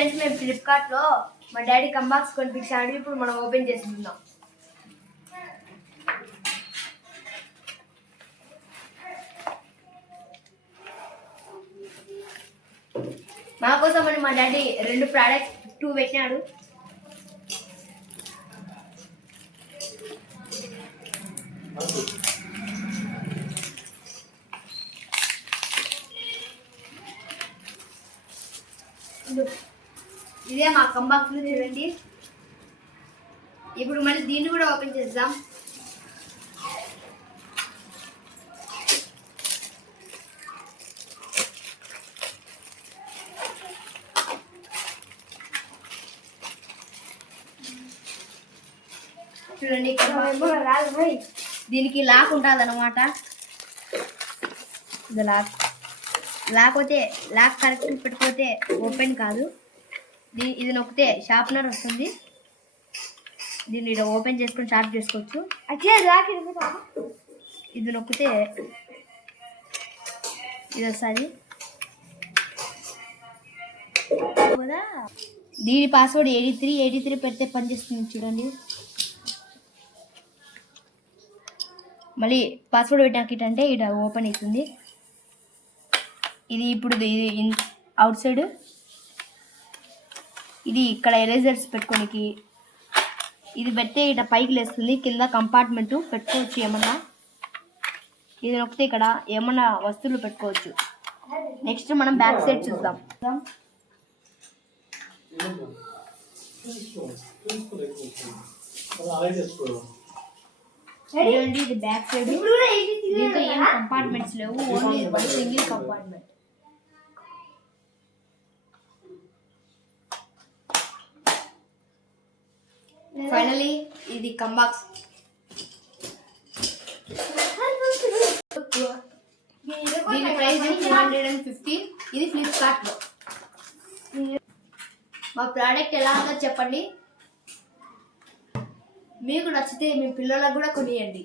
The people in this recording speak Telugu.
ఫ్రెండ్స్, మేము ఫ్లిప్కార్ట్లో మా డాడీ కంబాక్స్ కొనిపించాడు. ఇప్పుడు మనం ఓపెన్ చేసుకుందాం. మా కోసం అని మా డాడీ 2 ప్రోడక్ట్స్ 2 పెట్టినాడు. ఇదే మా కంబాక్స్ చూడండి. ఇప్పుడు మళ్ళీ దీన్ని కూడా ఓపెన్ చేద్దాం. చూడండి, దీనికి లాక్ ఉంటుంది అన్నమాట. ఇది లాక్ కరెక్ట్ పెట్టుకోతే ఓపెన్ కాదు. ఇది నొక్కితే షార్ప్నర్ వస్తుంది. దీన్ని ఇలా ఓపెన్ చేసుకొని షార్ప్ చేసుకోవచ్చు. ఇది నొక్కితే ఇది వస్తుంది. దీని పాస్వర్డ్ 83 పెడితే పనిచేస్తుంది. చూడండి, మళ్ళీ పాస్వర్డ్ పెట్టాక ఇటంటే ఇట ఓపెన్ అవుతుంది. ఇది ఇప్పుడు ఇది అవుట్ సైడ్. ఇది ఇక్కడ ఎరేజర్స్ పెట్టుకోనికి. ఇది పెడితే ఇట పైకి లేస్తుంది. కింద కంపార్ట్మెంట్ పెట్టుకోవచ్చు ఏమన్నా. ఇది నొక్కితే ఇక్కడ ఏమన్నా వస్తువులు పెట్టుకోవచ్చు. నెక్స్ట్ మనం బ్యాక్ సైడ్ చూద్దాం. ఇది బ్యాక్ సైడ్. దీంట్లో ఏం కంపార్ట్మెంట్స్ లేవు, ఓన్లీ సింగిల్ కంపార్ట్మెంట్. ఫైనలీ ఇది కంబాక్స్. దీని ప్రైస్ 250. ఇది ఫ్లిప్కార్ట్లో. మా ప్రోడక్ట్ ఎలా ఉందో చెప్పండి. మీకు నచ్చితే మీ పిల్లలకు కూడా కొనియండి.